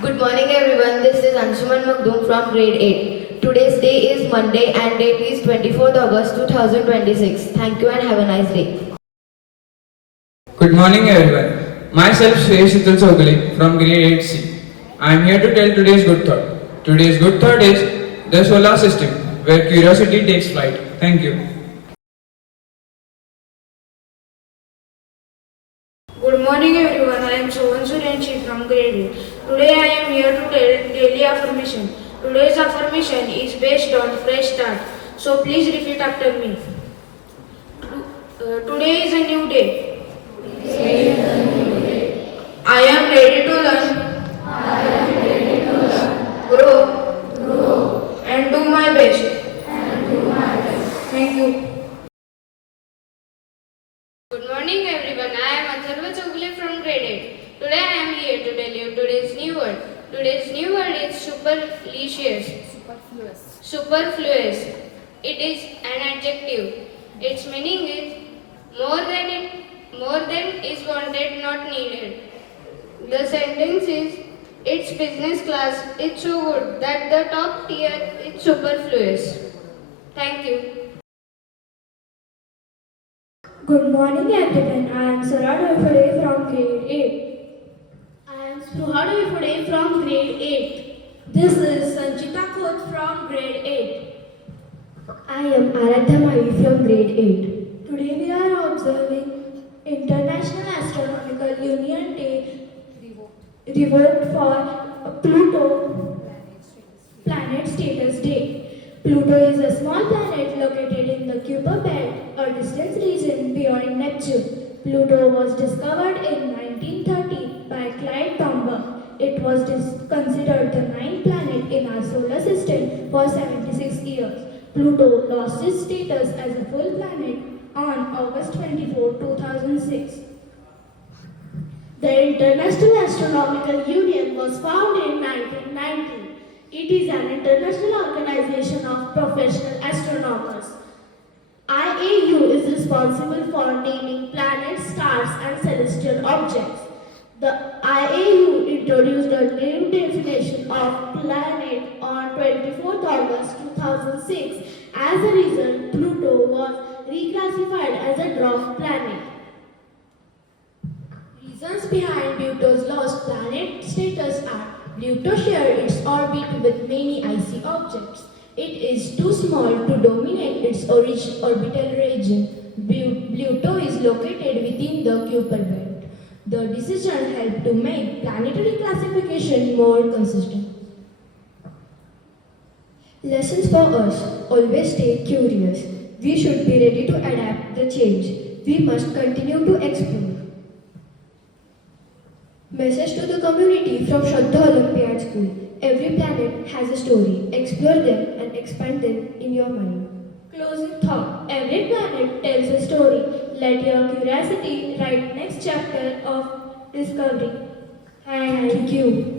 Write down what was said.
Good morning everyone, this is Anshuman Magdoom from grade 8. Today's day is Monday and date is 24th August 2026. Thank you and have a nice day. Good morning everyone. Myself Shreya Chowgule from grade 8C. I am here to tell today's good thought. Today's good thought is the solar system, where curiosity takes flight. Thank you. Good morning everyone, I am Sohan Surenshi from grade 8. Today I am here to tell daily affirmation. Today's affirmation is based on fresh start, so please repeat after me. Today is a new day. I am ready to learn, grow, and do my best. Thank you. Good morning everyone, I am Atharva Chowgule from grade 8. Today I am here to tell you today's new word. Today's new word is superfluous. Superfluous. It is an adjective. Its meaning is more than is wanted, not needed. The sentence is, it's business class, it's so good that the top tier is superfluous. Thank you. Good morning everyone, I am Sarah Doifade from grade 8. I am Spruha Doifade from grade 8. This is Sanchita Khoth from grade 8. I am Aradhya Mai from grade 8. Today we are observing International Astronomical Union Day revoked for Pluto Planet Status Day. Pluto is a small planet located in the Kuiper belt, a distant region beyond Neptune. Pluto was discovered in 1930 by Clyde Tombaugh. It was considered the ninth planet in our solar system for 76 years. Pluto lost its status as a full planet on August 24, 2006. The International Astronomical Union was founded in 1990. It is an international organization of professional astronomers. IAU is responsible for naming planets, stars, and celestial objects. The IAU introduced a new definition of planet on 24th August 2006. As a result, Pluto was reclassified as a dwarf planet. Reasons behind Pluto's lost planet status are: Pluto shared its orbit with many icy objects. It is too small to dominate its orbital region. Pluto is located within the Kuiper belt. The decision helped to make planetary classification more consistent. Lessons for us: always stay curious. We should be ready to adapt the change. We must continue to explore. Message to the community from Shraddha Olympiad School. Every planet has a story. Explore them and expand them in your mind. Closing thought. Every planet tells a story. Let your curiosity write next chapter of discovery. Thank you.